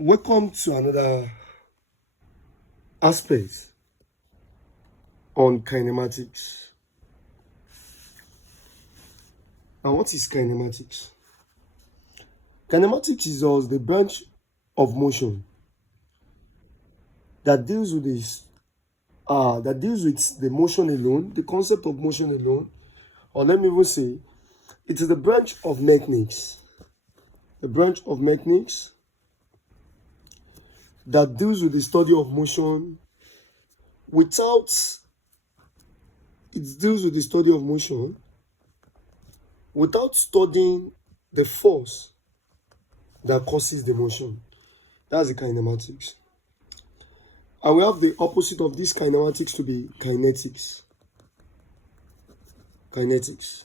Welcome to another aspect on kinematics. And what is kinematics? Kinematics is also the branch of motion that deals with the motion alone, the concept of motion alone, or let me even say, it is the branch of mechanics. The branch of mechanics that deals with the study of motion without it deals with the study of motion without studying the force that causes the motion. That's the kinematics. And we have the opposite of this kinematics to be kinetics. Kinetics.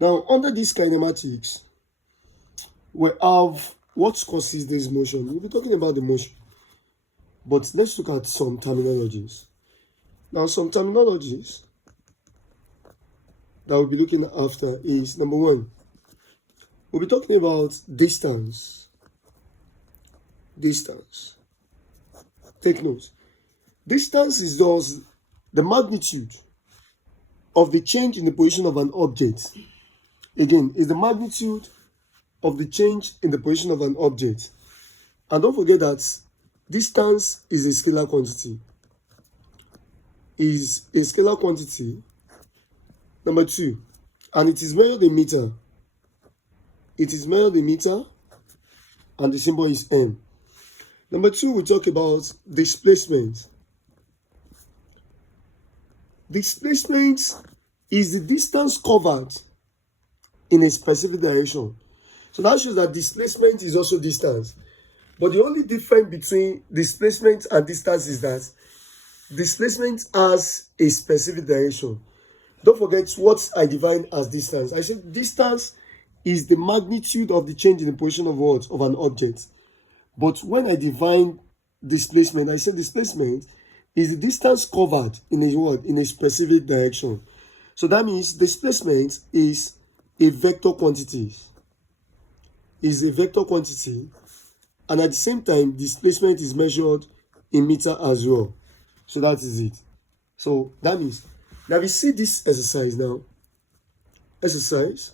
Now, under this kinematics, we have what causes this motion. We'll be talking about the motion. But let's look at some terminologies. Now, some terminologies that we'll be looking after is number one, we'll be talking about distance. Distance. Take note. Distance is just the magnitude of the change in the position of an object. Again, is the magnitude of the change in the position of an object. And don't forget that distance is a scalar quantity. Is a scalar quantity. Number two, and it is measured in meter. It is measured in meter, and the symbol is m. Number two, we talk about displacement. Displacement is the distance covered in a specific direction. So that shows that displacement is also distance. But the only difference between displacement and distance is that displacement has a specific direction. Don't forget what I define as distance. I said distance is the magnitude of the change in the position of what? Of an object. But when I define displacement, I said displacement is the distance covered in a what? In a specific direction. So that means displacement is a vector quantity. Is a vector quantity, and at the same time, displacement is measured in meter as well. So that is it. So that means now we see this exercise now. Exercise.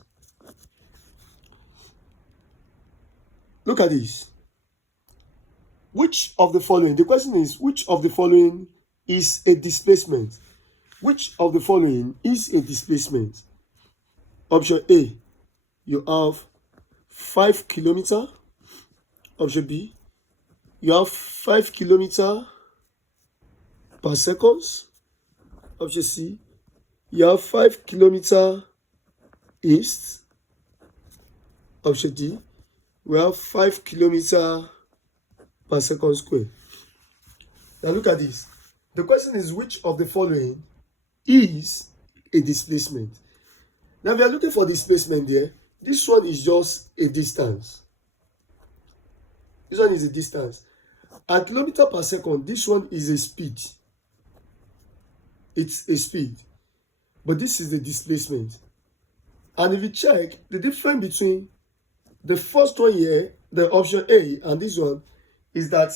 Look at this. Which of the following? The question is, which of the following is a displacement? Which of the following is a displacement? Option A, you have 5 kilometers. Option B, you have 5 kilometers per second. Option C, you have 5 kilometers east. Option D, we have 5 kilometers per second square. Now look at this. The question is, which of the following is a displacement? Now we are looking for displacement there. This one is just a distance. This one is a distance. And kilometer per second, this one is a speed. It's a speed. But this is the displacement. And if you check, the difference between the first one here, the option A, and this one, is that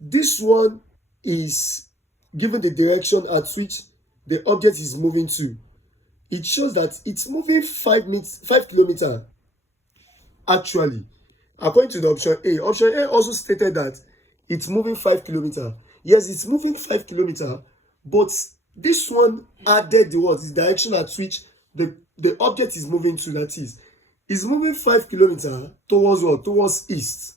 this one is given the direction at which the object is moving to. It shows that it's moving 5 kilometers actually, according to the option A. Option A also stated that it's moving 5 kilometers. Yes, it's moving 5 kilometers, but this one added the what? The direction at which the object is moving to, that is moving 5 kilometers towards what? Towards east.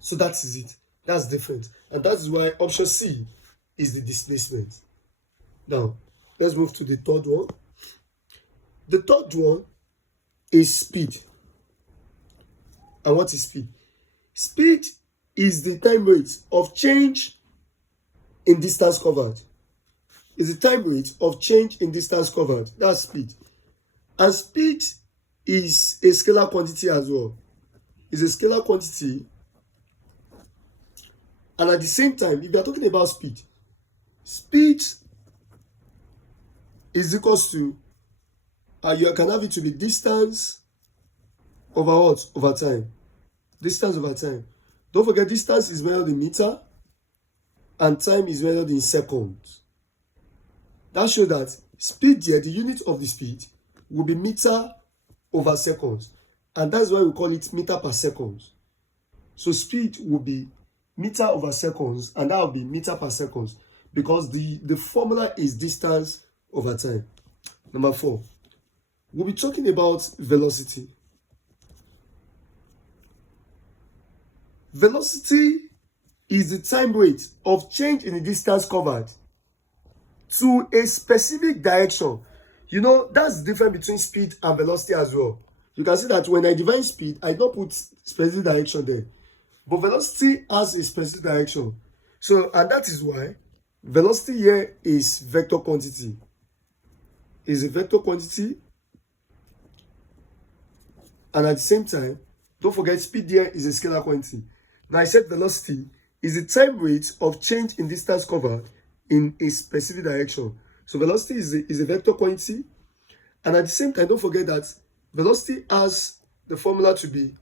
So that is it. That's different. And that is why option C is the displacement. Now, let's move to the third one. The third one is speed. And what is speed? Speed is the time rate of change in distance covered. Is the time rate of change in distance covered. That's speed. And speed is a scalar quantity as well. It's a scalar quantity. And at the same time, if you are talking about speed, speed is equals to, you can have it to be distance over what? Over time. Distance over time. Don't forget, distance is measured in meter and time is measured in seconds. That shows that speed here, the unit of the speed, will be meter over seconds. And that's why we call it meter per second. So speed will be meter over seconds, and that will be meter per second, because the formula is distance over time. Number 4, we'll be talking about velocity. Velocity is the time rate of change in the distance covered to a specific direction. You know, that's the difference between speed and velocity as well. You can see that when I define speed, I don't put specific direction there. But velocity has a specific direction. So, and that is why velocity here is vector quantity. Is a vector quantity. And at the same time, don't forget speed here is a scalar quantity. Now I said velocity is the time rate of change in distance covered in a specific direction. So velocity is a vector quantity. And at the same time, don't forget that velocity has the formula to be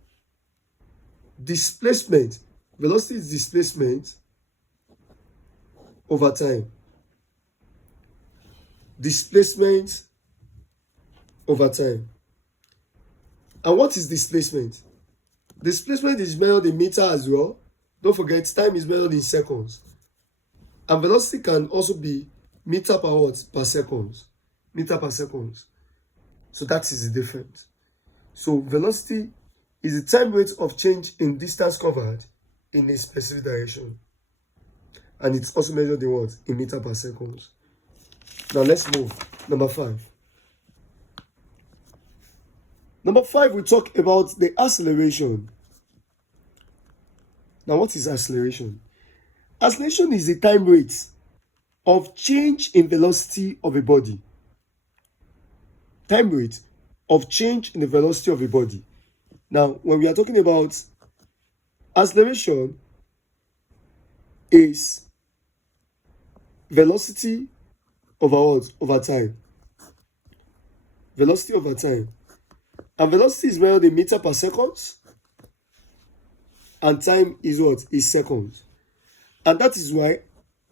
displacement. Velocity is displacement over time. Displacement over time. And what is displacement? Displacement is measured in meter as well. Don't forget, time is measured in seconds. And velocity can also be meter per what? Per seconds. Meter per seconds. So that is the difference. So velocity is the time rate of change in distance covered in a specific direction. And it's also measured in what? In meter per seconds. Now let's move. Number 5. Number 5, we talk about the acceleration. Now, what is acceleration? Acceleration is the time rate of change in velocity of a body. Time rate of change in the velocity of a body. Now, when we are talking about acceleration, is velocity over what? Over time. Velocity over time. And velocity is measured in meter per second. And time is what? Is seconds. And that is why,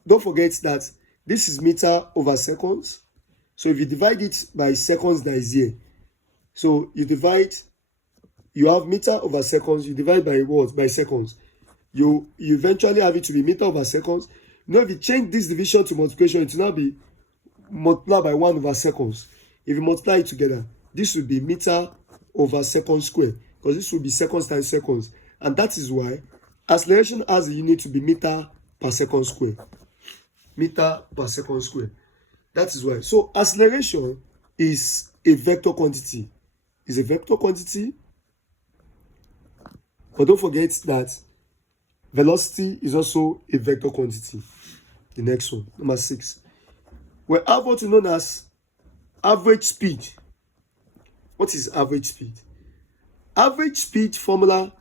don't forget that this is meter over seconds. So if you divide it by seconds, that is here. So you have meter over seconds, you divide by what? By seconds. You eventually have it to be meter over seconds. Now, if you change this division to multiplication, it will now be multiplied by 1 over seconds. If you multiply it together, this will be meter over second square, because this will be seconds times seconds. And that is why acceleration has a unit to be meter per second square. Meter per second square. That is why. So acceleration is a vector quantity. Is a vector quantity. But don't forget that velocity is also a vector quantity. The next one, number 6. We have what is known as average speed. What is average speed? Average speed formula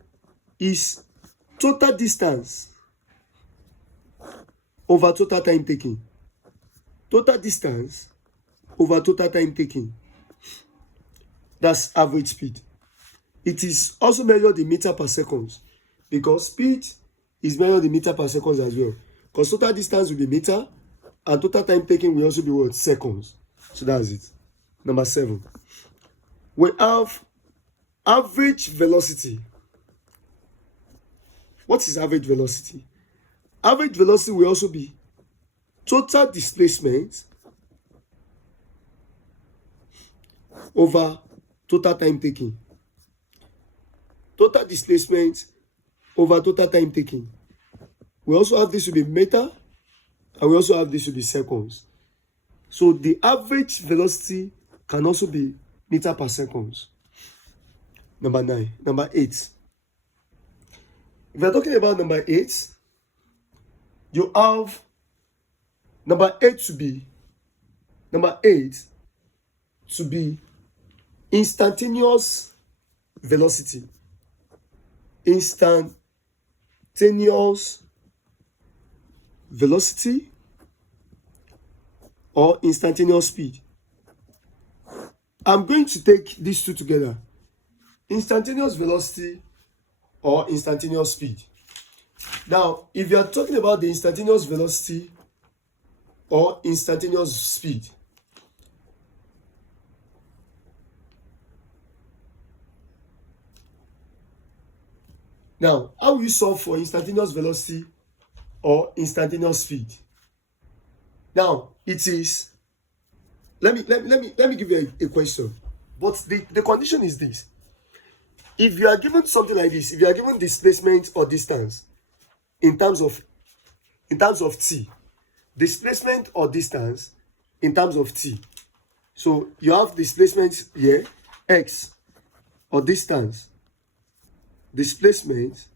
is total distance over total time taken. Total distance over total time taken. That's average speed. It is also measured in meter per second, because speed is measured in meter per second as well. Because total distance will be meter and total time taken will also be what? Seconds. So that's it. Number 7. We have average velocity. What is average velocity? Average velocity will also be total displacement over total time taken. Total displacement over total time taken. We also have this to be meter, and we also have this to be seconds. So the average velocity can also be meter per seconds. Number 9. Number 8. If you're talking about number 8, you have number 8 to be instantaneous velocity. Instantaneous velocity or instantaneous speed. I'm going to take these two together. instantaneous velocity or instantaneous speed. Now, if you are talking about the instantaneous velocity or instantaneous speed, now, how will you solve for instantaneous velocity or instantaneous speed? Now, it is, let me give you a question. But the condition is this. If you are given something like this, if you are given displacement or distance in terms of t, displacement or distance in terms of t. So you have displacement here, x, or distance, displacement,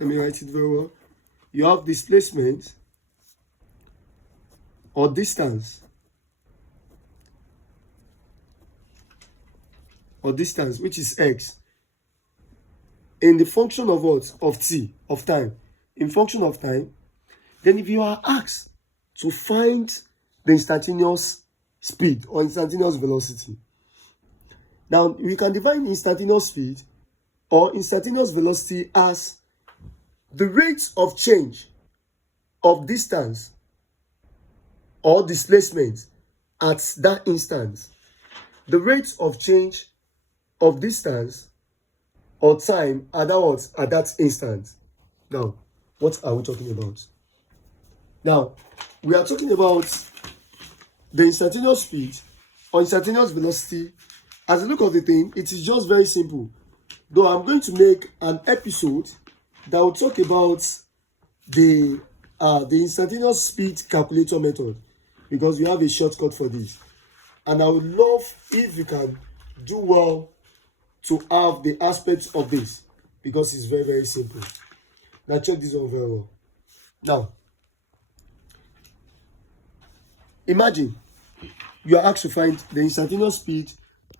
let me write it very well. You have displacement or distance, which is x, in the function of what? Of t, of time. In function of time, then if you are asked to find the instantaneous speed or instantaneous velocity, now we can define instantaneous speed or instantaneous velocity as the rate of change of distance or displacement at that instant. The rate of change of distance or time at that instant. Now, what are we talking about? Now, we are talking about the instantaneous speed or instantaneous velocity. As a look of the thing, it is just very simple. Though I'm going to make an episode that will talk about the instantaneous speed calculator method, because we have a shortcut for this. And I would love if you can do well to have the aspects of this, because it's very, very simple. Now check this one very well. Now, imagine you are asked to find the instantaneous speed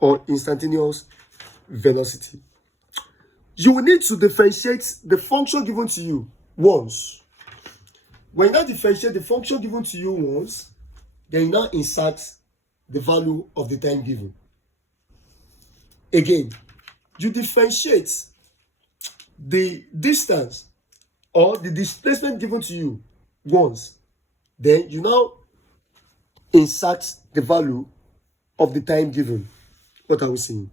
or instantaneous velocity. You will need to differentiate the function given to you once. When you now differentiate the function given to you once, then you now insert the value of the time given. Again, you differentiate the distance or the displacement given to you once, then you now insert the value of the time given. What are we saying?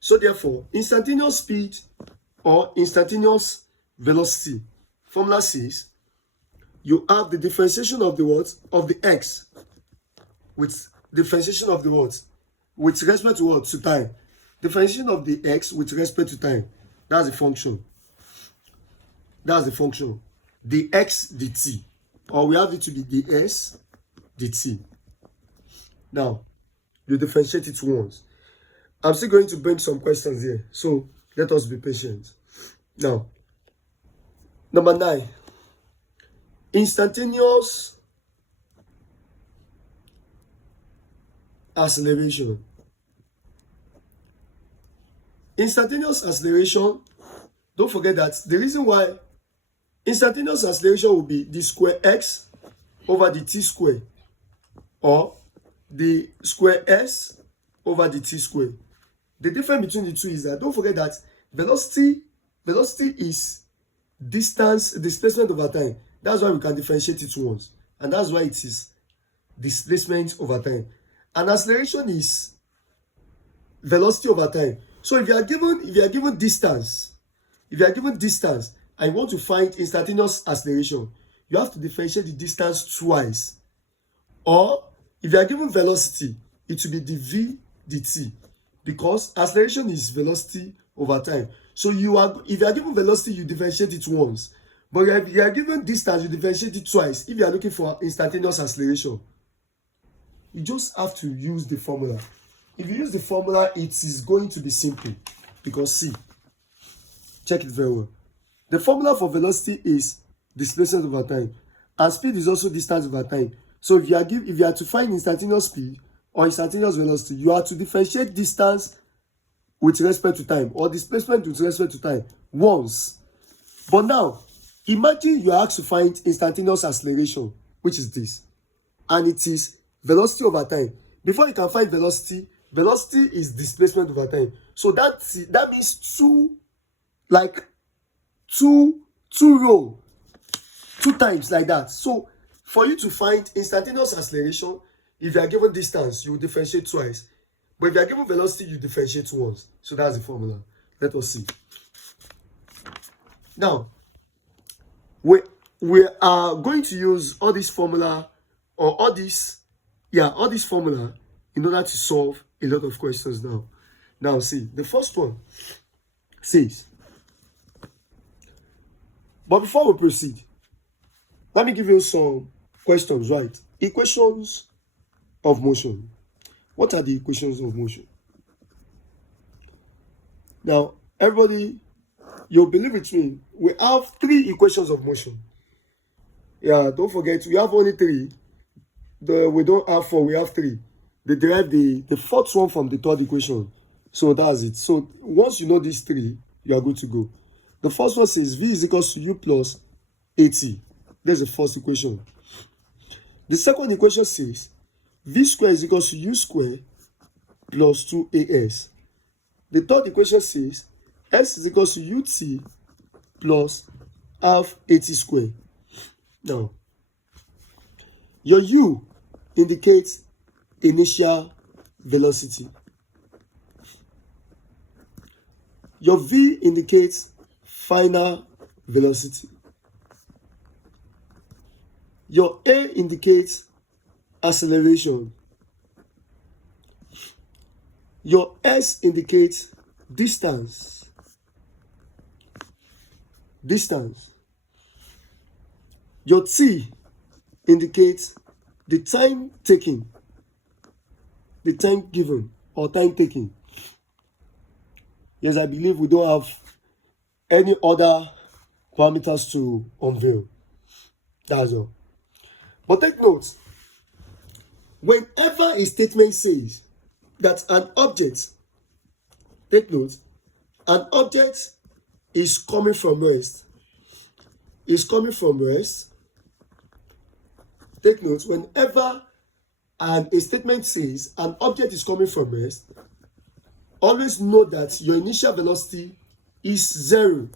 So therefore, instantaneous speed or instantaneous velocity formula says you have the differentiation of the what? Of the x with differentiation of the what? With respect to what? To time. Differentiation of the x with respect to time. That's the function. That's the function. The x dt. Or we have it to be the s dt. Now, you differentiate it once. I'm still going to bring some questions here, so let us be patient. Now, number 9. Instantaneous acceleration. Instantaneous acceleration, don't forget that the reason why instantaneous acceleration will be the square x over the t square, or the square s over the t square. The difference between the two is that, don't forget that velocity is distance, displacement over time. That's why we can differentiate it once. And that's why it is displacement over time. And acceleration is velocity over time. So if you are given distance, and you want to find instantaneous acceleration, you have to differentiate the distance twice. Or if you are given velocity, it will be the v dt, because acceleration is velocity over time. So if you are given velocity, you differentiate it once. But if you are given distance, you differentiate it twice. If you are looking for instantaneous acceleration, you just have to use the formula. If you use the formula, it is going to be simple, because see, check it very well. The formula for velocity is displacement over time, and speed is also distance over time. So if you are to find instantaneous speed or instantaneous velocity, you have to differentiate distance with respect to time, or displacement with respect to time once. But now, imagine you are asked to find instantaneous acceleration, which is this, and it is velocity over time. Before you can find velocity, velocity is displacement over time. So that means two row, two times like that. So for you to find instantaneous acceleration, if you are given distance, you will differentiate twice. But if you are given velocity, you differentiate once. So that's the formula. Let us see. Now, we are going to use all this formula or all this formula in order to solve a lot of questions now. Now, see, the first one says, but before we proceed, let me give you some questions, right? Equations of motion. What are the equations of motion? Now, everybody, you'll believe with me, we have 3 equations of motion. Yeah, don't forget, we have only 3. We don't have 4, we have 3. They derive the 4th one from the 3rd equation. So that's it. So once you know these 3, you are good to go. The first one says V is equals to U plus AT. There's the first equation. The second equation says V square is equals to U square plus 2AS. The third equation says S is equals to UT plus half AT square. Now, your U indicates initial velocity. Your V indicates final velocity. Your A indicates acceleration. Your S indicates distance. Your T indicates the time taken, the time given or time taken. Yes, I believe we don't have any other parameters to unveil. That's all. But take note, whenever a statement says that an object, take note, an object is coming from rest. Take note, whenever a statement says an object is coming from rest, always know that your initial velocity is 0.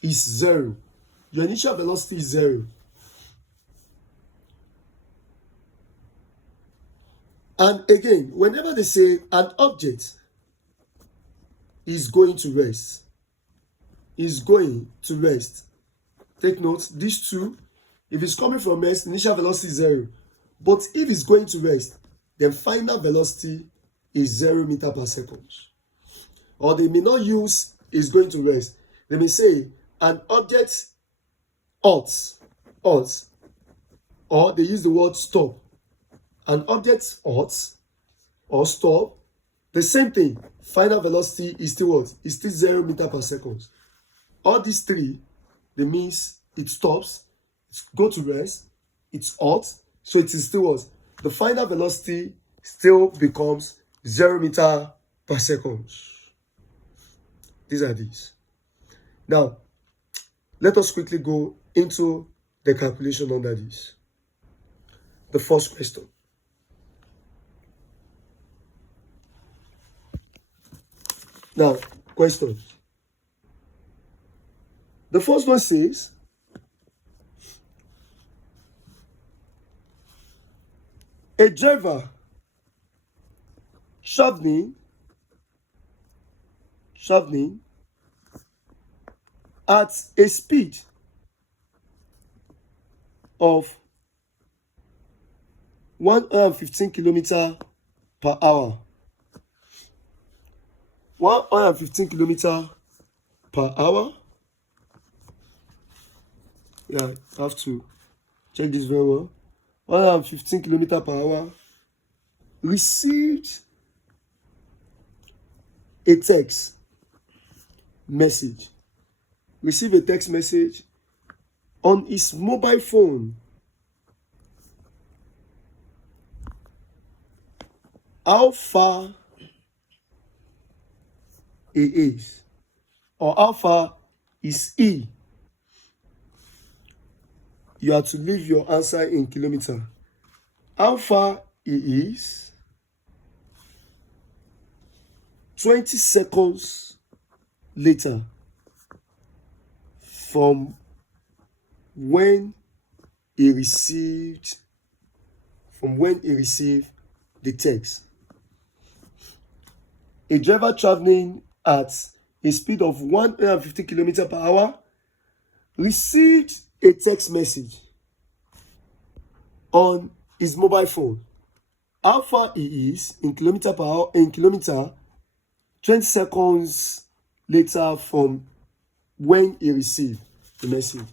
Your initial velocity is 0. And again, whenever they say an object is going to rest, take note, these two, if it's coming from rest, initial velocity is 0. But if it's going to rest, then final velocity is 0 meter per second. Or they may not use is going to rest. They may say an object halts, or they use the word stop. An object halts or stop, the same thing. Final velocity is still what? It's still 0 meter per second. All these 3, they means it stops, it go to rest, it's halts, so it is still what? The final velocity still becomes 0 meter per second. These are these. Now, let us quickly go into the calculation under this. The first question. Now, questions. The first one says, a driver traveling at a speed of 115 kilometers per hour. 115 kilometers per hour. Yeah, I have to check this very well. 115 kilometers per hour received a text message. On his mobile phone. How far he is, or how far is he? You have to leave your answer in kilometer. How far he is, 20 seconds later from when he received the text. A driver traveling at a speed of 150 km per hour received a text message on his mobile phone. How far he is in kilometer per hour, 20 seconds later from when he received the message.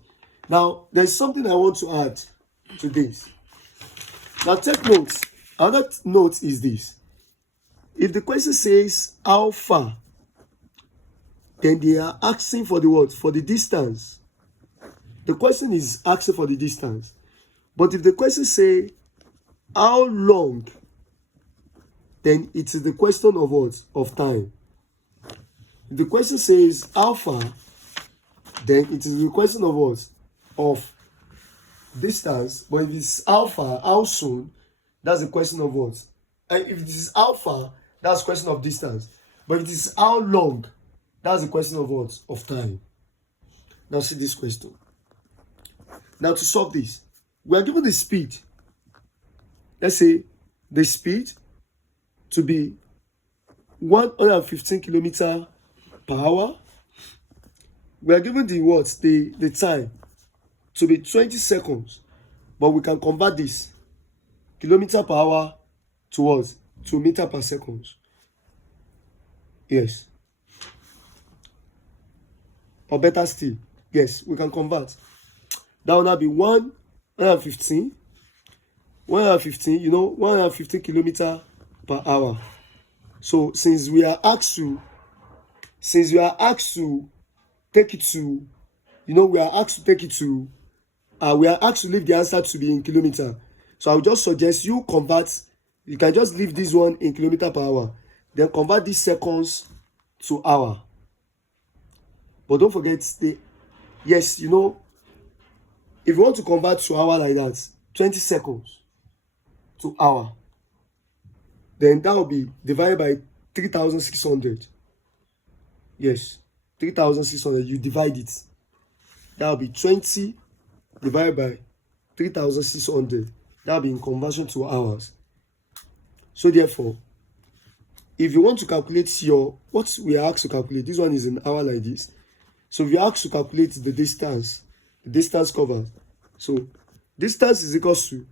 Now, there's something I want to add to this. Now, take notes. Another note is this. If the question says how far, then they are asking for the what? For the distance. The question is asking for the distance. But if the question say how long, then it is the question of what? Of time. If the question says how far, then it is the question of what? Of distance. But if it's how far, how soon, that's the question of what? And if it is how far, that's the question of distance. But if it is how long, that's the question of what? Of time. Now see this question. Now to solve this, we are given the speed. Let's say the speed to be 115 km per hour. We are given the what? The time to be 20 seconds. But we can convert this kilometer per hour to what? To meter per second. Yes. Or better still, yes, we can convert. That will now be 115, 115 kilometer per hour. So since we are asked to take it to, we are asked to leave the answer to be in kilometer. So I would just suggest you convert. You can just leave this one in kilometer per hour, then convert these seconds to hour. But don't forget if you want to convert to hour like that, 20 seconds to hour, then that will be divided by 3,600. Yes, 3,600, you divide it. That will be 20 divided by 3,600. That will be in conversion to hours. So therefore, if you want to calculate what we are asked to calculate, this one is an hour like this. So if you are asked to calculate the distance covered. So distance is equals to,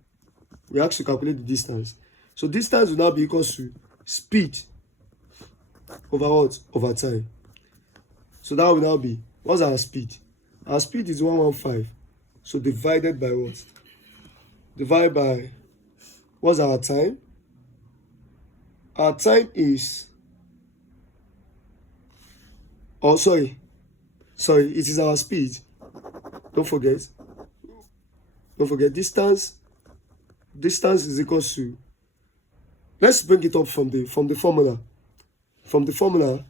we are asked to calculate the distance. So distance will now be equals to speed over what? Over time. So that will now be, what's our speed? Our speed is 115. So divided by what? Divided by, what's our time? Our time is, it is our speed. Don't forget distance is equal to, let's bring it up from the formula. From the formula,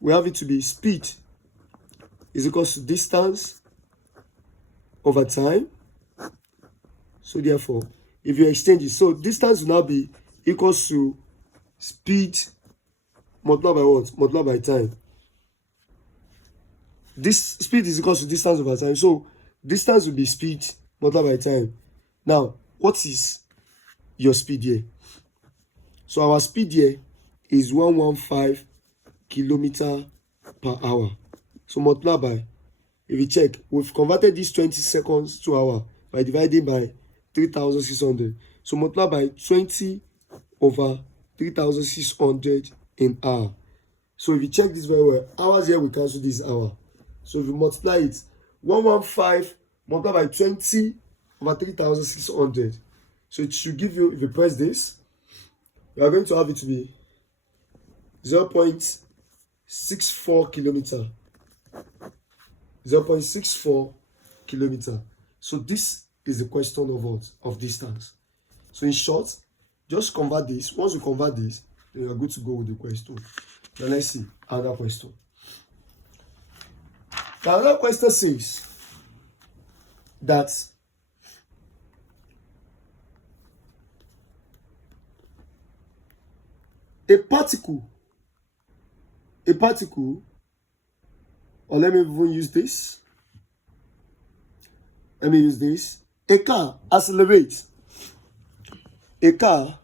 we have it to be speed is equal to distance over time. So therefore, if you exchange it, so distance will now be equals to speed multiplied by what? Multiplied by time. This speed is equal to distance over time. So distance will be speed multiplied by time. Now, what is your speed here? So our speed here is 115 km per hour. So multiply by, if you check, we've converted this 20 seconds to hour by dividing by 3,600. So multiply by 20 over 3,600 in hour. So if you check this very well, hours here we cancel this hour. So if you multiply it, 115 multiplied by 20 over 3,600. So it should give you, if you press this, you are going to have it to be 0.64 kilometer. 0.64 kilometer. So this is the question of what? Of distance. So in short, just convert this. Once you convert this, then you are good to go with the question. Now let's see another question. Now another question says that a particle a particle, or let me even use this. Let me use this. A car accelerates. A car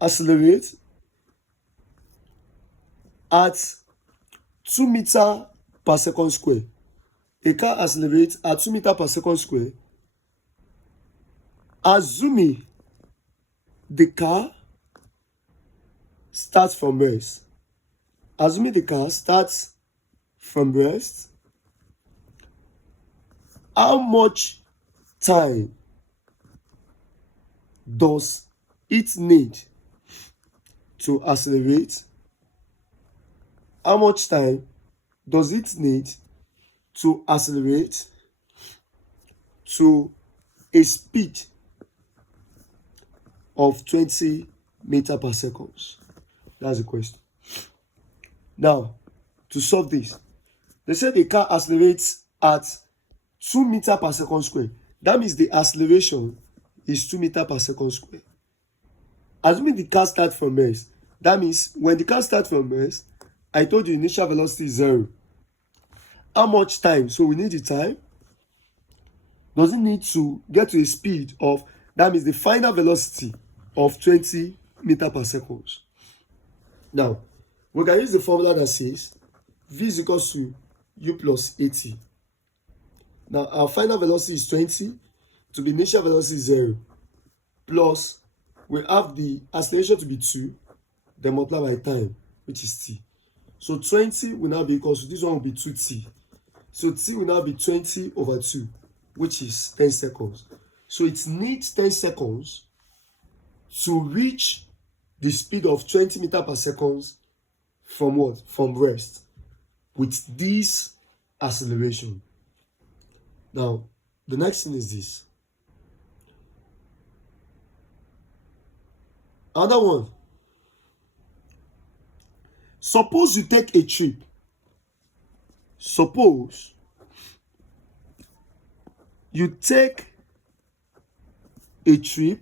accelerates at 2 meters per second square. A car accelerates at 2 meters per second square. Assuming the car starts from rest. Assuming the car starts from rest, how much time does it need to accelerate? How much time does it need to accelerate to a speed of 20 meters per second? That's the question. Now, to solve this, they said the car accelerates at 2 meters per second square. That means the acceleration is 2 meters per second square. Assuming the car starts from rest, that means when the car starts from rest, I told you initial velocity is 0. How much time? So we need the time. Does it need to get to a speed of, that means the final velocity of 20 meters per second. Now, we can use the formula that says v is equals to u plus at. Now, our final velocity is 20, to be initial velocity is 0, plus we have the acceleration to be 2, then multiply by time, which is t. So 20 will now be equal to, this one will be 2t. So t will now be 20 over 2, which is 10 seconds. So it needs 10 seconds to reach the speed of 20 meters per second from what? From rest, with this acceleration. Now, the next thing is this. Another one. Suppose you take a trip. Suppose you take a trip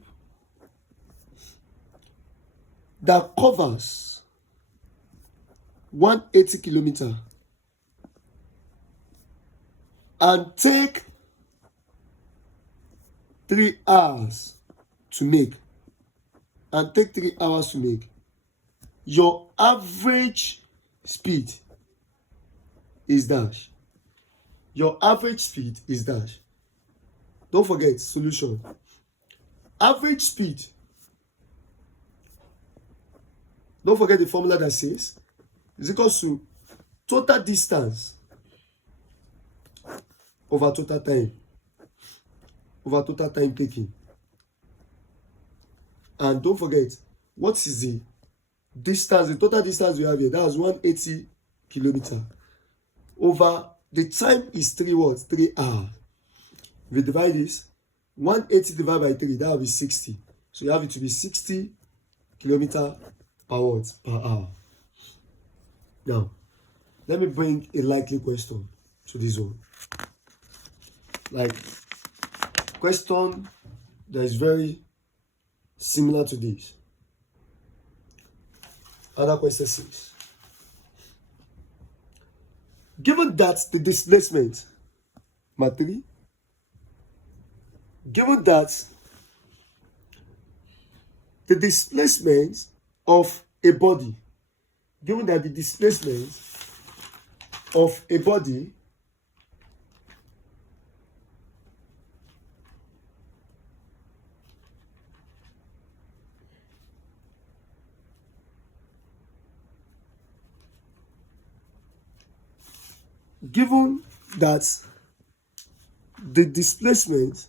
that covers 180 kilometers and take 3 hours to make. And take 3 hours to make. Your average speed is dash. Your average speed is dash. Don't forget, solution. Average speed. Don't forget the formula that says is equals to total distance over total time. Over total time taken. And don't forget, what is the distance, the total distance we have here? That was 180 kilometers. Over the time is 3 what? 3 hours. If we divide this, 180 divided by 3, that will be 60. So you have it to be 60 kilometers per what? Per hour. Now, let me bring a likely question to this one. Like, question that is very similar to this. Other question 6. Given that the displacement, math 3, given that the displacement of a body, given that the displacement of a body given that the displacement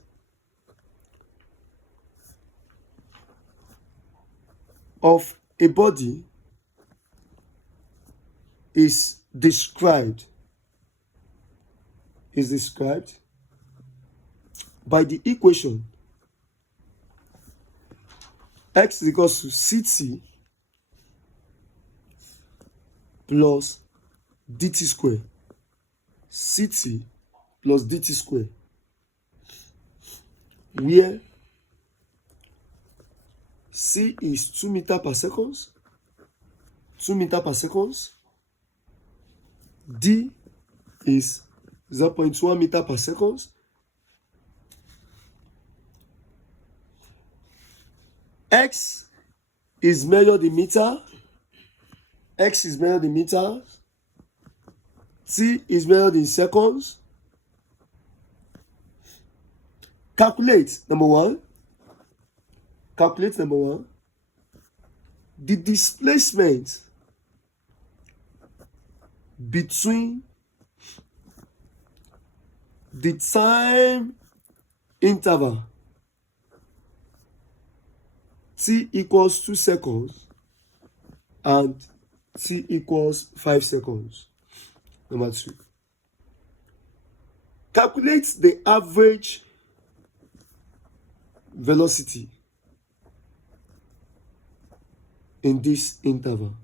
of a body is described by the equation x is equals to ct plus dt square. Ct plus dt square, where c is 2 meters per second, 2 meters per second. D is 0.1 meter per second. X is measured in meter. X is measured in meters. T is measured in seconds. Calculate number one. Calculate number one. The displacement between the time interval t equals 2 seconds and t equals 5 seconds. Number two. Calculate the average velocity in this interval.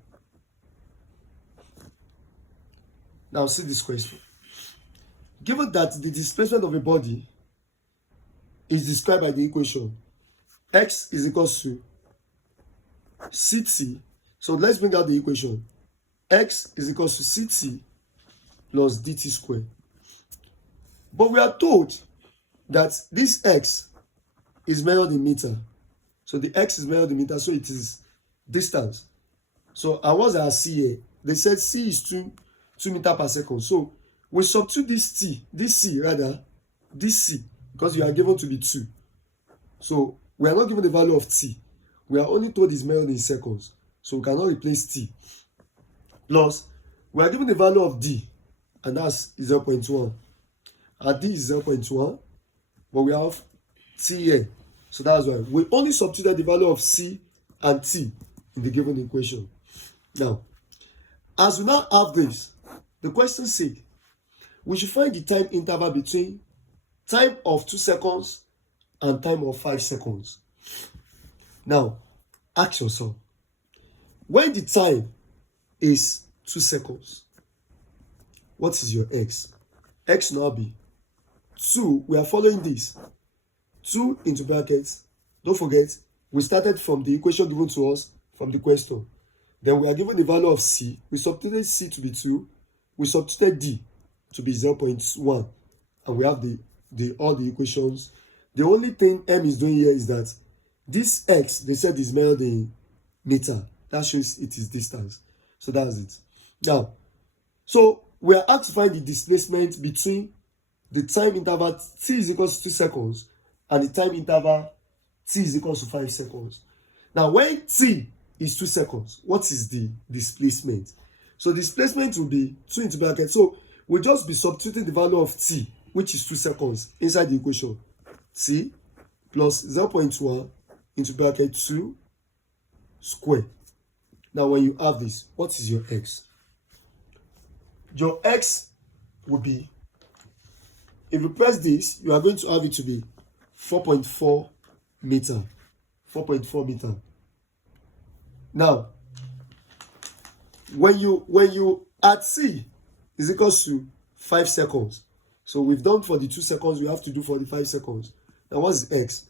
Now see this question. Given that the displacement of a body is described by the equation x is equals to ct, so let's bring out the equation. X is equals to ct plus dt squared. But we are told that this x is measured in meter. So the x is measured in meter, so it is distance. So I was at C here. They said c is 2 meters per second. So we substitute this c, this c, because you are given to be 2. So we are not given the value of t. We are only told it's measured in seconds. So we cannot replace t. Plus, we are given the value of d, and that's 0.1. And d is 0.1, but we have t here. So that's why we only substitute the value of c and t in the given equation. Now, as we now have this, the question says we should find the time interval between time of 2 seconds and time of 5 seconds. Now, ask yourself, when the time is 2 seconds, what is your x? X now be 2, we are following this. 2 into brackets. Don't forget, we started from the equation given to us from the question. Then we are given the value of c. We substituted c to be 2. We substituted d to be 0.1. And we have all the equations. The only thing M is doing here is that this x, they said, is measured in meter. That shows it is distance. So that's it. Now, so we are asked to find the displacement between the time interval t is equals to 2 seconds and the time interval t is equals to 5 seconds. Now, when t is 2 seconds, what is the displacement? So displacement will be 2 into bracket. So we'll just be substituting the value of t, which is 2 seconds, inside the equation. T plus 0.1 into bracket 2 square. Now, when you have this, what is your x? Your x will be, if you press this, you are going to have it to be 4.4 meter. 4.4 meter. Now, when you at c is equals to 5 seconds. So we've done for the 2 seconds, we have to do for the 5 seconds. Now, what's x?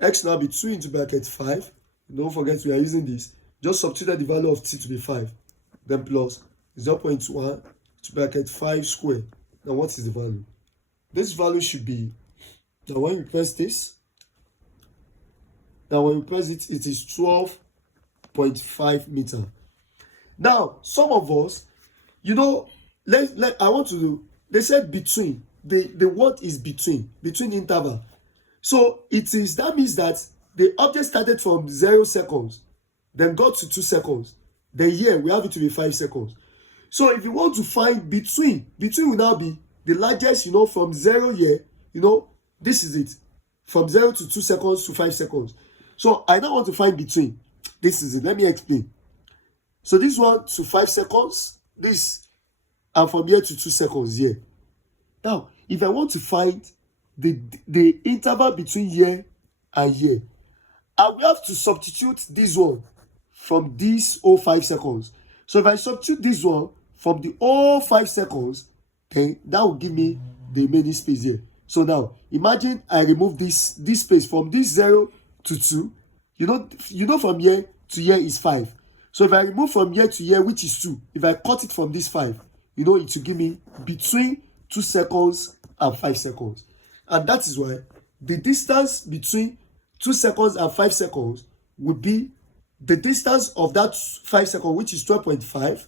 X now be 2 into bracket 5. Don't forget we are using this. Just substitute the value of t to be 5. Then plus 0.1 to bracket 5 square. Now, what is the value? This value should be, now when you press this, now when you press it, it is 12.5 meter. Now, some of us, you know, I want to do, they said between, the word is between interval. So it is, that means that the object started from 0 seconds, then got to 2 seconds. Then here we have it to be 5 seconds. So if you want to find between will now be the largest, you know, from 0 here, you know, this is it. From 0 to 2 seconds to 5 seconds. So I now want to find between. This is it. Let me explain. So this one to 5 seconds, this, and from here to 2 seconds here. Now, if I want to find the interval between here and here, I will have to substitute this one from this 5 seconds. So if I substitute this one from the 5 seconds, then that will give me the remaining space here. So now, imagine I remove this space from this 0 to 2. You know from here to here is 5. So if I remove from here to here, which is 2, if I cut it from this 5, it will give me between 2 seconds and 5 seconds. And that is why the distance between 2 seconds and 5 seconds would be the distance of that 5 seconds, which is 12.5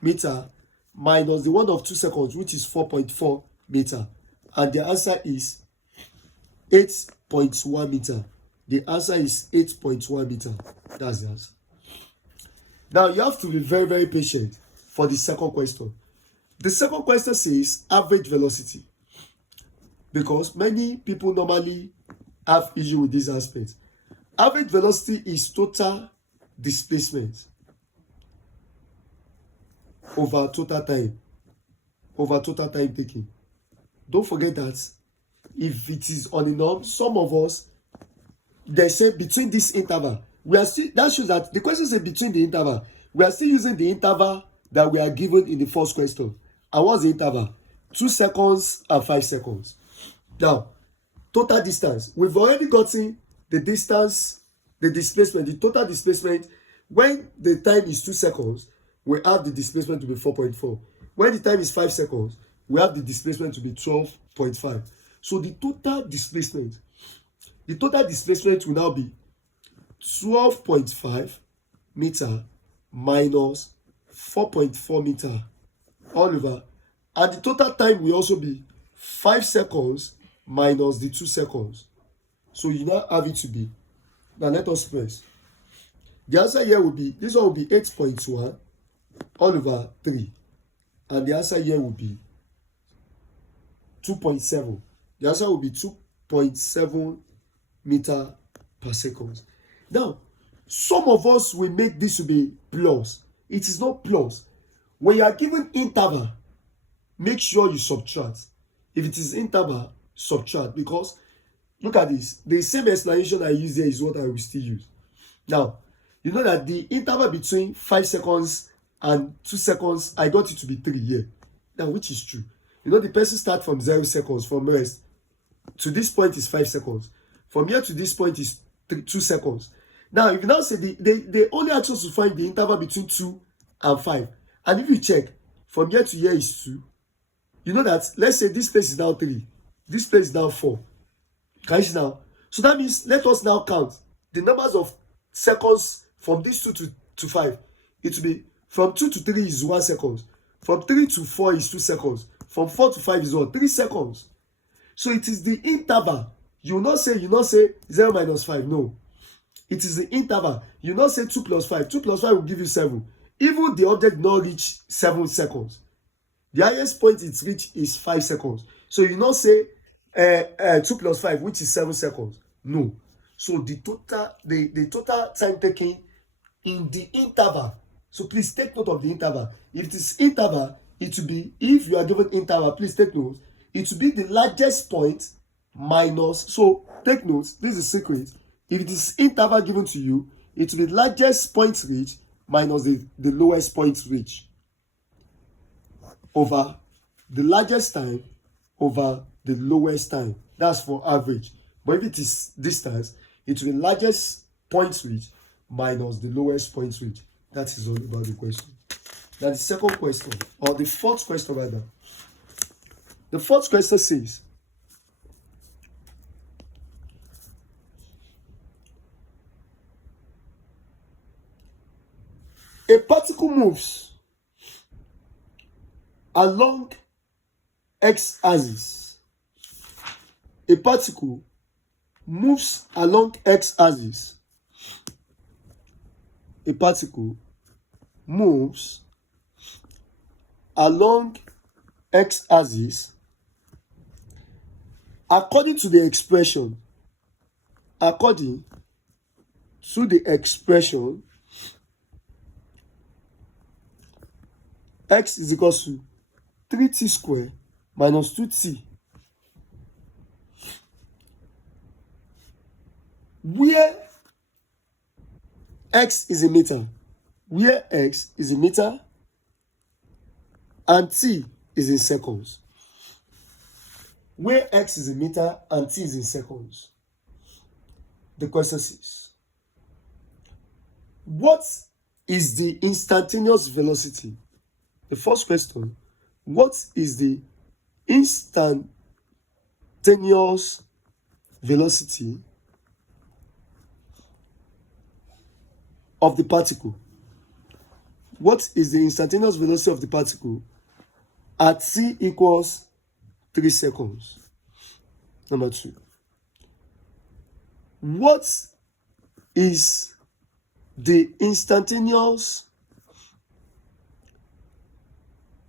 meter, minus the one of 2 seconds, which is 4.4 meter. And the answer is 8.1 meter. The answer is 8.1 meter. That's the answer. Now, you have to be very, very patient for the second question. The second question says average velocity, because many people normally have issue with this aspect. Average velocity is total displacement over total time taken. Don't forget that if it is on the norm, some of us, they say between this interval, we are still, that shows that the question says between the interval, we are still using the interval that we are given in the first question. And what's the interval? 2 seconds and 5 seconds. Now, total distance, we've already gotten the distance, the displacement, the total displacement. When the time is 2 seconds, we have the displacement to be 4.4. When the time is 5 seconds, we have the displacement to be 12.5. So the total displacement will now be 12.5 meter minus 4.4 meter all over. And the total time will also be 5 seconds minus the 2 seconds. So you now have it to be, now let us press. The answer here will be, this one will be 8.1 all over 3. And the answer here will be 2.7. The answer will be 2.7 meter per second. Now, some of us will make this to be plus. It is not plus. When you are given interval, make sure you subtract. If it is interval, subtract, because look at this. The same explanation I use here is what I will still use. Now, you know that the interval between 5 seconds and 2 seconds, I got it to be 3 here. Now, which is true. You know, the person start from 0 seconds from rest to this point is 5 seconds. From here to this point is 2 seconds. Now, if you now say they only ask us to find the interval between 2 and 5. And if you check, from here to here is 2. You know that, let's say this place is now 3. This place is now 4. Can you see now? So that means, let us now count the numbers of seconds from this 2 to 5. It will be, from 2 to 3 is 1 second. From 3 to 4 is 2 seconds. From 4 to 5 is what? 3 seconds. So it is the interval. You will not say 0 minus 5. No. It is the interval. You will not say 2 plus 5. 2 plus 5 will give you 7. Even the object will not reach 7 seconds. The highest point it's reached is 5 seconds. So you will not say 2 plus 5, which is 7 seconds. No. So the total time taken in the interval. So please take note of the interval. If it is interval, it will be, if you are given interval, please take note. It will be the largest point minus, so take note, this is a secret. If it is interval given to you, it will be the largest point reached minus the lowest point reached over the largest time over the lowest time. That's for average. But if it is distance, it will be largest point reached minus the lowest point reached. That is all about the question. Now the second question, or the fourth question rather. The fourth question says, a particle moves along x-axis. A particle moves along x-axis. A particle moves along x-axis according to the expression. According to the expression, x is equal to 3t squared minus 2t, where x is a meter, and t is in seconds. Where x is a meter and t is in seconds. The question says, what is the instantaneous velocity? The first question, what is the instantaneous velocity of the particle? What is the instantaneous velocity of the particle at t equals 3 seconds? Number 2. What is the instantaneous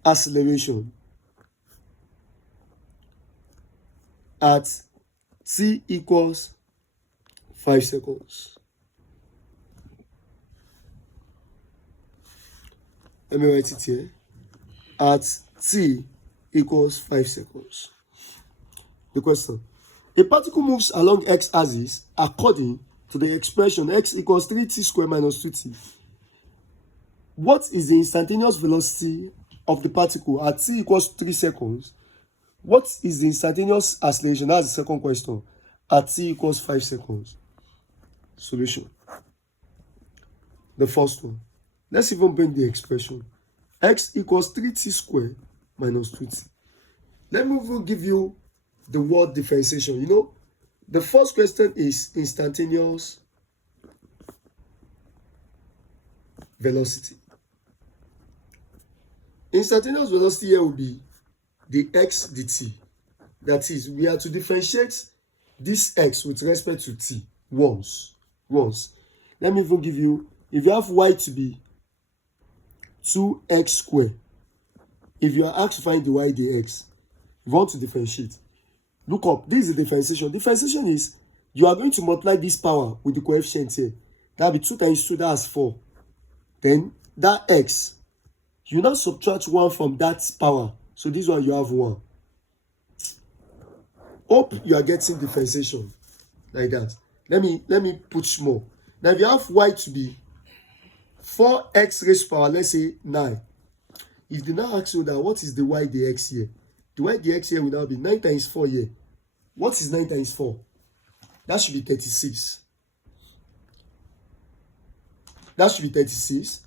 acceleration at t equals 5 seconds? Let me write it here. At t equals 5 seconds. The question. A particle moves along x-axis according to the expression x equals 3t squared minus 2t. What is the instantaneous velocity of the particle at t equals 3 seconds? What is the instantaneous acceleration? That's the second question. At t equals 5 seconds. Solution. The first one. Let's even bring the expression. X equals 3t squared minus 2t. Let me even give you the word differentiation. You know, the first question is instantaneous velocity. Instantaneous velocity here will be the x dt. That is, we are to differentiate this x with respect to t once. Let me even give you, if you have y to be 2x squared, if you are asked to find the y dx, you want to differentiate. Look up, this is the differentiation. Differentiation is, you are going to multiply this power with the coefficient here. That will be 2 times 2, that's 4. Then, that x, you now subtract 1 from that power. So this one, you have 1. Hope you are getting differentiation like that. Let me put more. Now, if you have y to be 4x raised to power, let's say 9. If they now ask you that, what is the y dx here? The y dx here will now be 9 times 4 here. What is 9 times 4? That should be 36. That should be 36.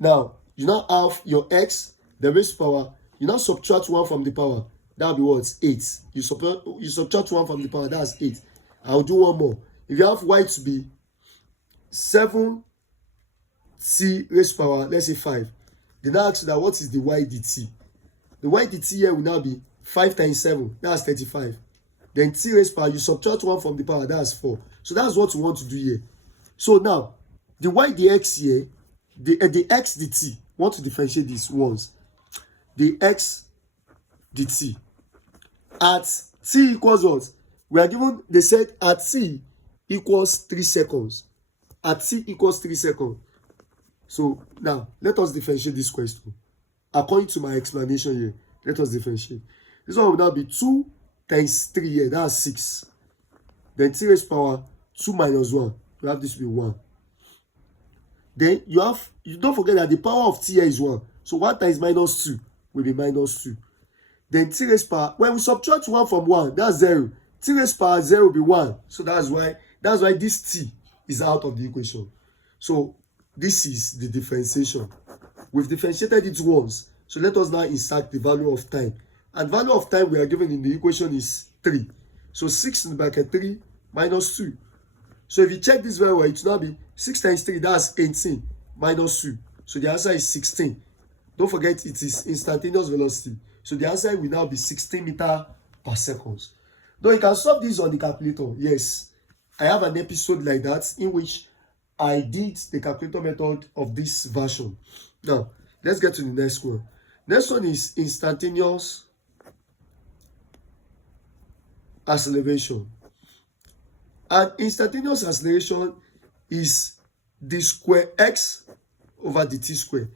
Now, you now have your x, the raised power. You now subtract 1 from the power. That will be what? 8. You subtract 1 from the power. That's 8. I'll do one more. If you have y to be 7t raised to power, let's say 5. They now ask you that, what is the y dt? The y dt here will now be 5 times 7. That's 35. Then t raised to power, you subtract 1 from the power. That's 4. So that's what we want to do here. So now, the y dx here, the x dt, want to differentiate this once. The x dt at t equals what? We are given, they said at t equals 3 seconds. At t equals 3 seconds. So now, let us differentiate this question. According to my explanation here, let us differentiate. This one will now be 2 times 3 here, that's 6. Then t raised to power 2 minus 1. You have this to be 1. Then you don't forget that the power of t here is 1. So 1 times minus 2 will be minus 2. Then t raised to power, when we subtract 1 from 1, that's 0. T raised to power 0 will be 1. So that's why this t is out of the equation. So this is the differentiation. We've differentiated it once. So let us now insert the value of time. And value of time we are given in the equation is 3. So 6 in the bracket 3 minus 2. So if you check this very well, it will now be 6 times 3, that's 18 minus 2. So the answer is 16. Don't forget it is instantaneous velocity. So the answer will now be 16 meters per second. Though you can solve this on the calculator. Yes, I have an episode like that in which I did the calculator method of this version. Now, let's get to the next one. Next one is instantaneous acceleration. And instantaneous acceleration is the square x over the t square.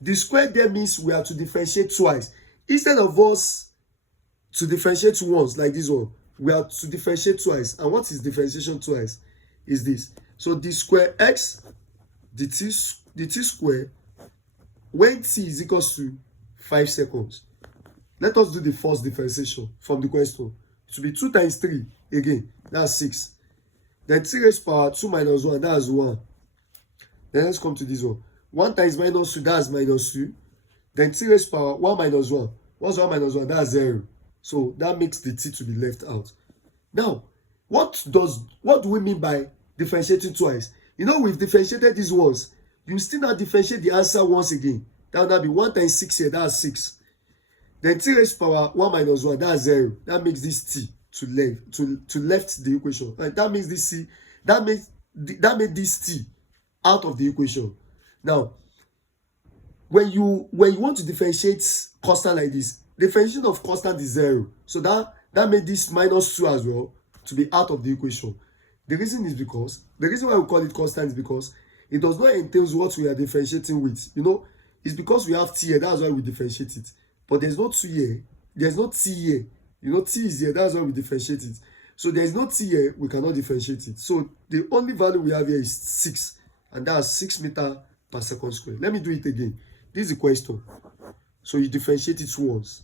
The square there means we are to differentiate twice. Instead of us to differentiate once like this one, we are to differentiate twice. And what is differentiation twice? Is this. So the square x, the t square, when t is equals to 5 seconds. Let us do the first differentiation from the question. It will be 2 times 3 again. That's 6. Then t raised to power 2 minus 1, that's 1. Then let's come to this one. 1 times minus 2, that's minus 2. Then t raised to power 1 minus 1. What's 1 minus 1? That's 0. So that makes the t to be left out. Now, what do we mean by differentiating twice? You know, we've differentiated these ones. You still not differentiate the answer once again. That would be 1 times 6 here, that's 6. Then t raised to power 1 minus 1, that's 0. That makes this t to left the equation. And that makes this c, that makes this t out of the equation. Now, when you want to differentiate constant like this, differentiation of constant is 0. So that made this minus 2 as well to be out of the equation. The reason why we call it constant is because it does not entail what we are differentiating with. You know, it's because we have t here, that's why we differentiate it. But there's no 2 here, there's no t here. You know, t is here, that's why we differentiate it. So there's no t here, we cannot differentiate it. So the only value we have here is 6, and that's 6 meters per second square. Let me do it again. This is the question. So you differentiate it once.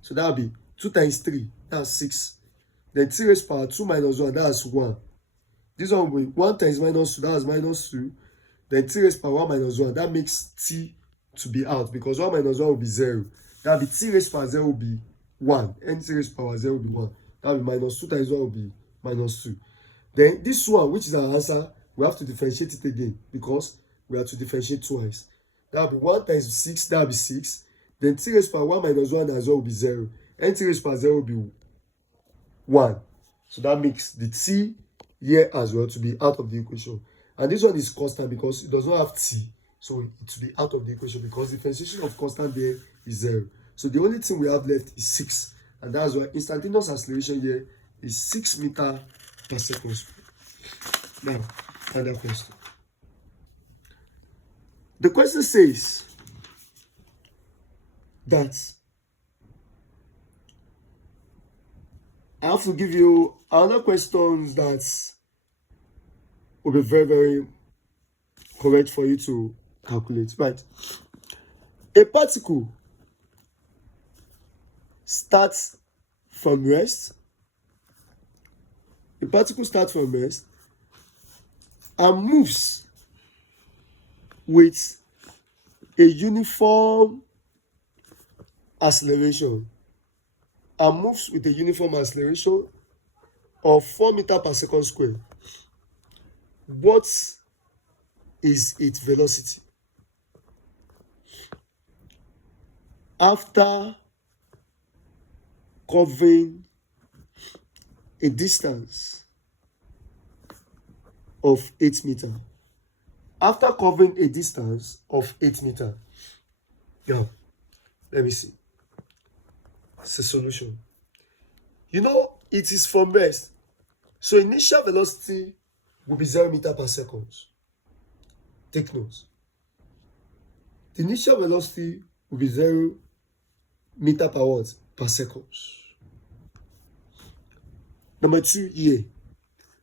So that will be 2 times 3, that's 6. Then t raised to power 2 minus 1, that's 1. This one will be 1 times minus 2, that's minus 2. Then t raised to power 1 minus 1, that makes t to be out because 1 minus 1 will be 0. That will be t raised to power 0 will be 1. And t raised to power 0 will be 1. That will be minus 2 times 1 will be minus 2. Then this one, which is our answer, we have to differentiate it again because we have to differentiate twice. That will be 1 times 6, that will be 6. Then t raised to power 1 minus 1 as well will be 0. And t raised to power 0 will be 1. So that makes the t here as well to be out of the equation. And this one is constant because it does not have t. So it will be out of the equation because the differentiation of constant there is 0. So the only thing we have left is 6. And that's why instantaneous acceleration here is 6 meters per second square. Now, another question. The question says that I have to give you another questions that will be very, very correct for you to calculate. Right. A particle starts from rest. A particle starts from rest and moves with a uniform acceleration of 4 meters per second square. What is its velocity? After covering a distance of 8 meters. After covering a distance of 8 meters. Now, let me see. It's a solution. You know, it is from rest. So initial velocity will be 0 meters per second. Take note. The initial velocity will be 0 meters per what? Per second. Number 2 here.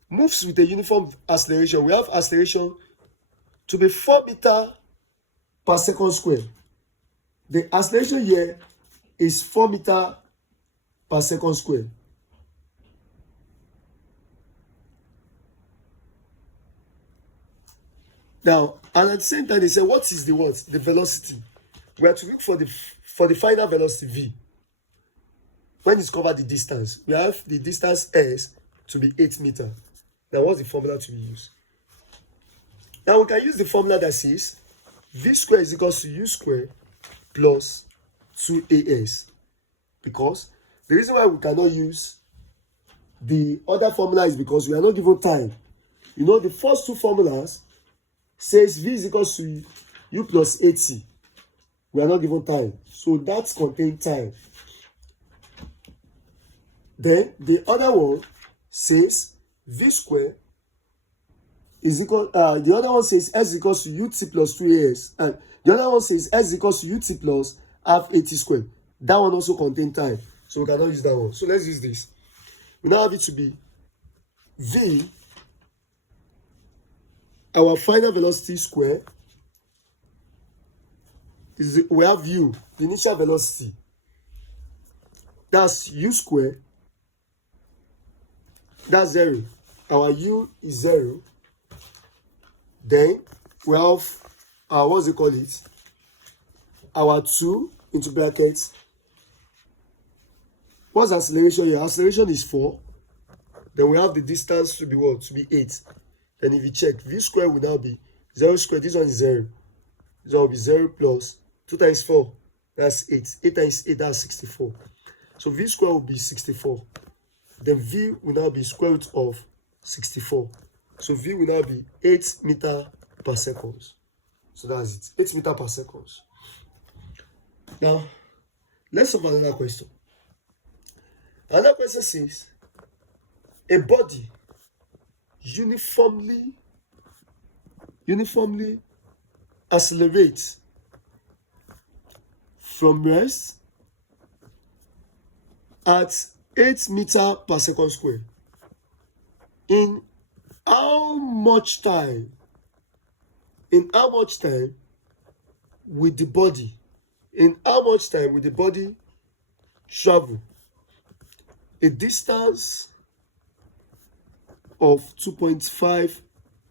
Moves with a uniform acceleration. We have acceleration to be 4 meters per second square. The acceleration here is 4 meters per second square. Now, and at the same time, they say, what is the what? The velocity. We have to look for the final velocity v. When it's covered the distance, we have the distance s to be 8 meters. Now, what's the formula to be used? Now, we can use the formula that says v squared is equal to u squared plus 2as. Because the reason why we cannot use the other formula is because we are not given time. You know, the first two formulas says v is equal to u plus 80. We are not given time. So that contains time. Then the other one says v squared is equal, the other one says s is equal to ut plus 2as. And the other one says s is equal to ut plus half 80 squared. That one also contains time. So we cannot use that one. So let's use this. We now have it to be v, our final velocity square, is we have u, the initial velocity. That's u squared. That's 0. Our u is 0. Then we have what's it called it? Our 2 into brackets. What's acceleration here? Acceleration is 4. Then we have the distance to be what? To be 8. Then if you check, v square will now be 0 squared. This one is 0. This one will be 0 plus 2 times 4. That's 8. 8 times 8, that's 64. So v square will be 64. Then v will now be square root of 64. So v will now be 8 meter per second. So that's it. 8 meter per second. Now, let's solve another question. Another question says, a body uniformly accelerates from rest at 8 meter per second square. In how much time will the body travel a distance of 2.5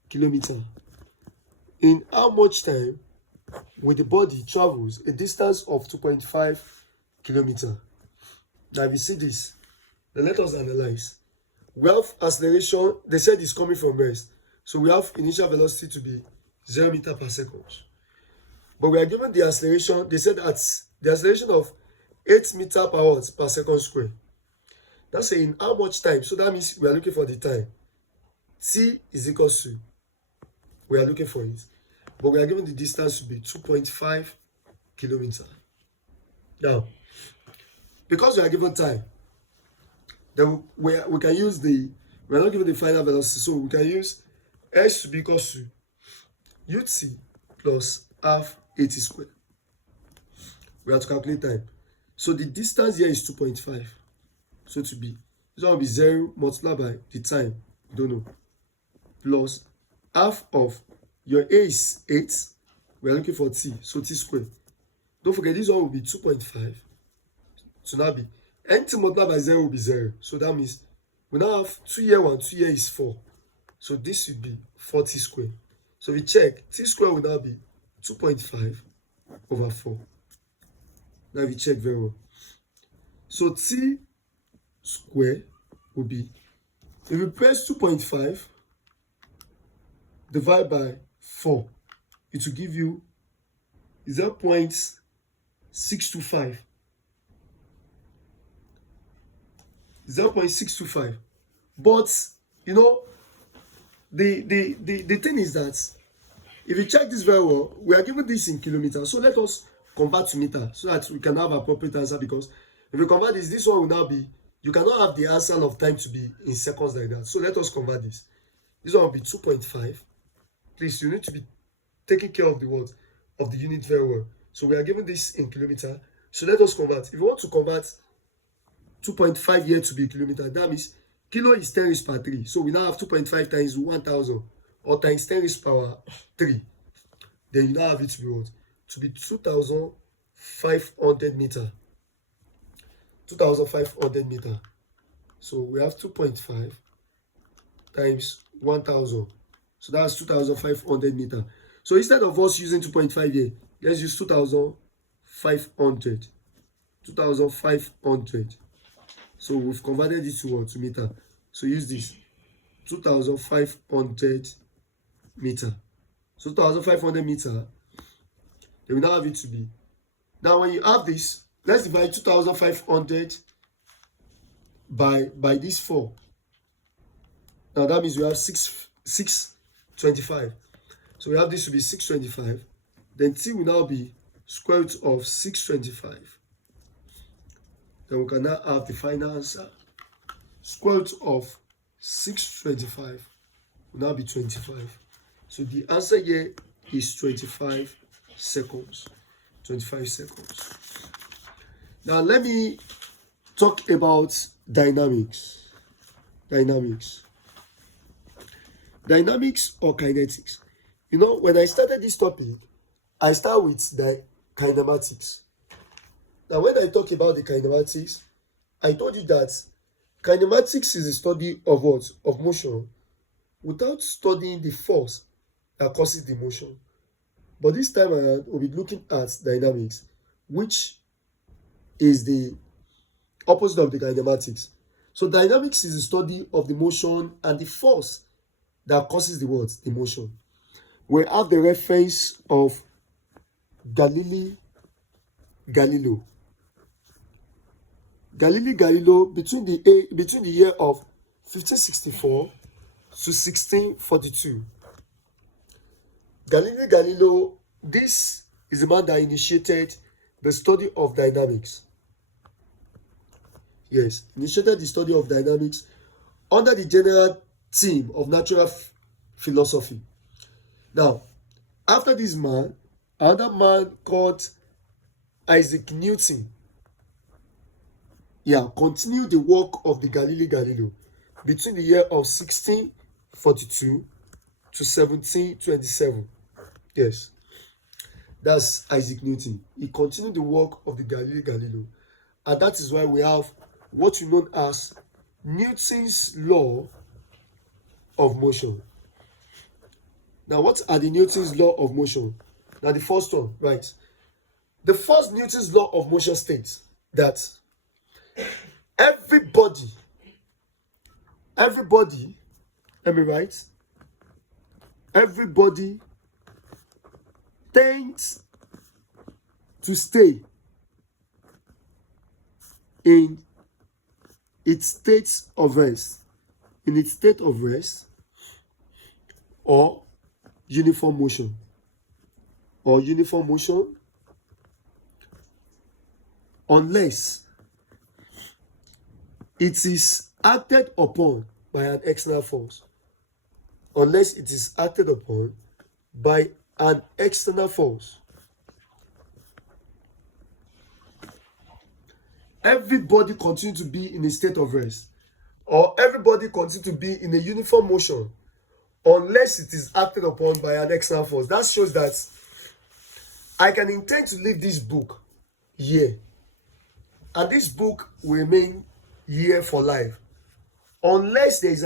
kilometers? In how much time will the body travels a distance of 2.5 kilometers? Now if you see this, then let us analyze. We have acceleration, they said it's coming from rest. So we have initial velocity to be 0 meter per second. But we are given the acceleration, they said at the acceleration of 8 meter per second square. That's saying how much time. So that means we are looking for the time. T is equal to, we are looking for it. But we are given the distance to be 2.5 kilometers. Now, because we are given time, then we can use we are not given the final velocity, so we can use s to be equal to ut plus half 80 squared. We have to calculate time. So the distance here is 2.5. So to be, this one will be 0 multiplied by the time, you don't know, plus half of your a is 8. We are looking for t, so t squared. Don't forget, this one will be 2.5. So now be anything multiplied by 0 will be 0. So that means we now have 2 here 1, 2 here is 4. So this will be 40 squared. So we check, t squared will now be 2.5 over 4. Now we check very well. So t squared will be, if we press 2.5 divided by 4, it will give you 0.625. 0.625. But you know, the thing is that if you check this very well, we are given this in kilometers. So let us convert to meter so that we can have appropriate answer, because if you convert this one will now be, you cannot have the answer of time to be in seconds like that. So let us convert this. This one will be 2.5. Please, you need to be taking care of the word of the unit very well. So we are given this in kilometer. So let us convert. If you want to convert 2.5 here to be kilometer, that means kilo is 10 raised power 3. So we now have 2.5 times 1000 or times 10 raised power 3. Then you now have it to be what? To be 2500 meter. 2500 meter. So we have 2.5 times 1000. So that's 2500 meter. So instead of us using 2.5 here, let's use 2500. 2500. So we've converted it to what? To meter. So use this. 2500 meter. So 2500 meter. Then we now have it to be. Now when you have this, let's divide 2500 by this 4. Now that means we have 625. So we have this to be 625. Then t will now be square root of 625. Then we can now have the final answer. Square root of 625 will now be 25. So the answer here is 25 seconds. 25 seconds. Now let me talk about dynamics. Dynamics or kinetics. You know, when I started this topic, I start with the kinematics. Now, when I talk about the kinematics, I told you that kinematics is the study of what? Of motion, without studying the force that causes the motion. But this time around, we'll be looking at dynamics, which is the opposite of the kinematics. So dynamics is the study of the motion and the force that causes the what? The motion. We have the reference of Galileo. Galileo between the year of 1564 to 1642. Galileo, this is the man that initiated the study of dynamics. Yes, initiated the study of dynamics under the general theme of natural philosophy. Now, after this man, another man called Isaac Newton, continued the work of the Galileo between the year of 1642 to 1727. Yes, that's Isaac Newton. He continued the work of the Galileo, and that is why we have what you know as Newton's law of motion. Now, what are the Newton's law of motion? Now, the first one, right? The first Newton's law of motion states that everybody, let me write, everybody tends to stay in its state of rest, or uniform motion, unless it is acted upon by an external force. Everybody continue to be in a state of rest, or everybody continue to be in a uniform motion, unless it is acted upon by an external force. That shows that I can intend to leave this book here, and this book will remain here for life, unless there is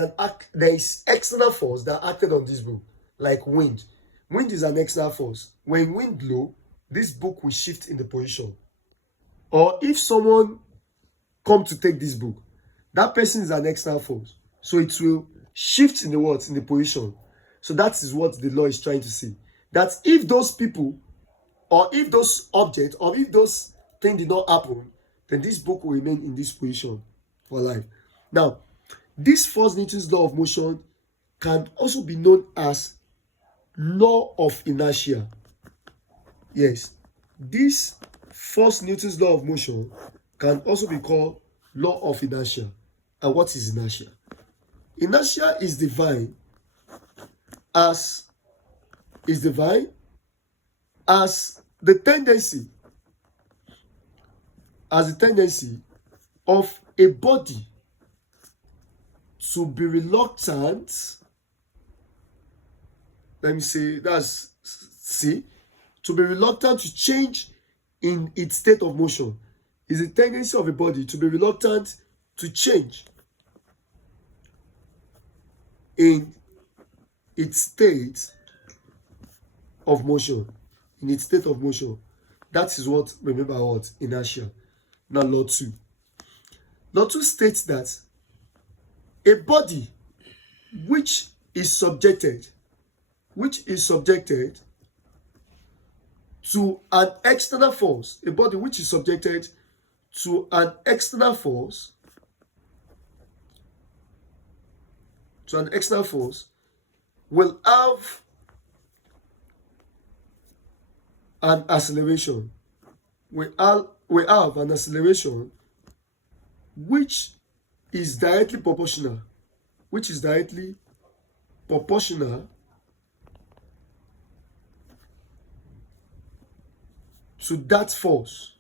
external force that acted on this book, like wind. Wind is an external force. When wind blow, this book will shift in the position. Or if someone come to take this book, that person is an external force, so it will shift in the position. So that is what the law is trying to say. That if those people, or if those objects, or if those things did not happen, then this book will remain in this position for life. Now, this first Newton's law of motion can also be known as law of inertia. Yes, this first Newton's law of motion can also be called law of inertia. And what is inertia? Inertia is defined as the tendency of a body to be reluctant, to be reluctant to change in its state of motion. Is the tendency of a body to be reluctant to change in its state of motion. That is what, remember what? Inertia. Now, law 2. Law 2 states that a body which is subjected to an external force, will have an acceleration. We have an acceleration which is directly proportional to that force,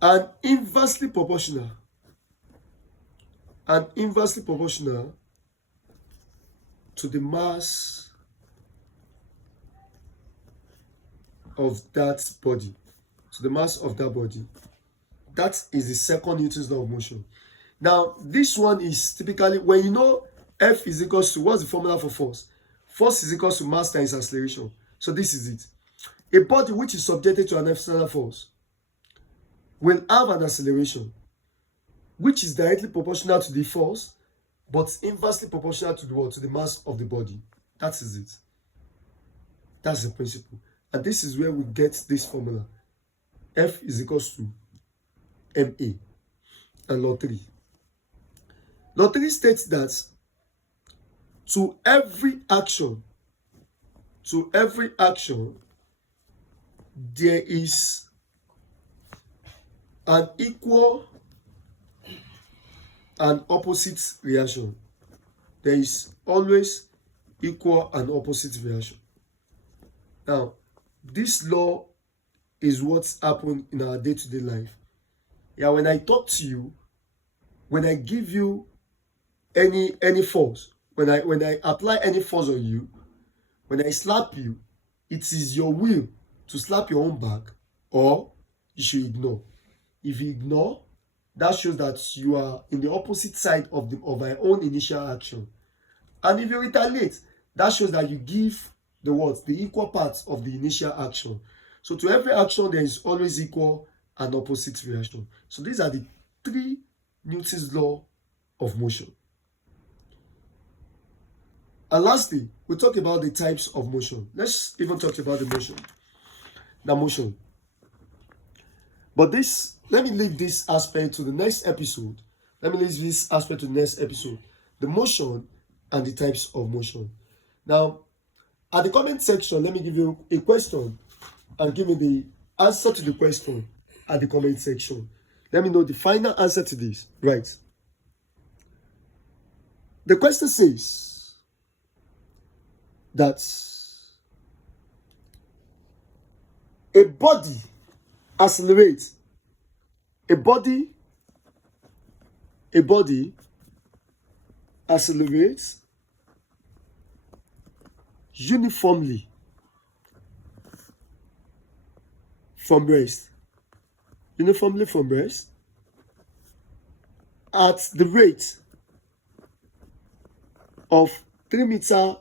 and inversely proportional to the mass of that body. That is the second Newton's law of motion. Now, this one is typically, when you know F is equals to, what's the formula for force? Force is equal to mass times acceleration. So this is it. A body which is subjected to an external force will have an acceleration which is directly proportional to the force, but inversely proportional to the what? To the mass of the body. That is it. That's the principle. And this is where we get this formula. F is equals to ma. And law 3. Law 3 states that to every action, there is an equal and opposite reaction. There is always equal and opposite reaction. Now, this law is what's happened in our day-to-day life. Yeah, when I talk to you, when I give you any force, when I apply any force on you, when I slap you, it is your will to slap your own back, or you should ignore. If you ignore, that shows that you are in the opposite side of my own initial action. And if you retaliate, that shows that you give the equal parts of the initial action. So to every action, there is always equal and opposite reaction. So these are the 3 Newton's law of motion. And lastly, we talk about the types of motion. Let's even talk about the motion. But let me leave this aspect to the next episode. The motion and the types of motion. Now, at the comment section, let me give you a question and give me the answer to the question at the comment section. Let me know the final answer to this. Right. The question says that a body accelerates. A body accelerates uniformly from rest. At the rate of 3 meters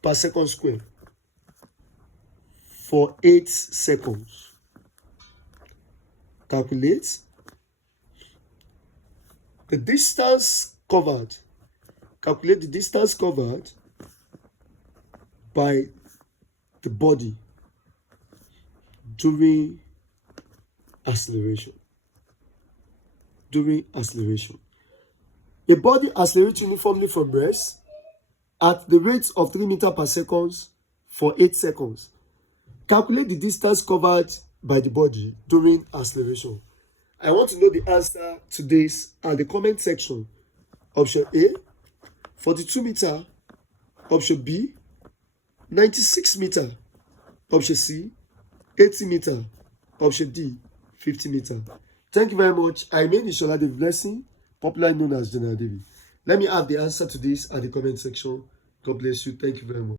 per second square for 8 seconds. Calculate the distance covered. Calculate the distance covered by the body during acceleration. A body accelerates uniformly from rest at the rate of 3 meters per second for 8 seconds. Calculate the distance covered by the body during acceleration. I want to know the answer to this at the comment section. Option A, 42 meters. Option B, 96 meters. Option C, 80 meters. Option D, 50 meters. Thank you very much. I remain Ishola David Blessing, popularly known as General David. Let me have the answer to this at the comment section. God bless you. Thank you very much.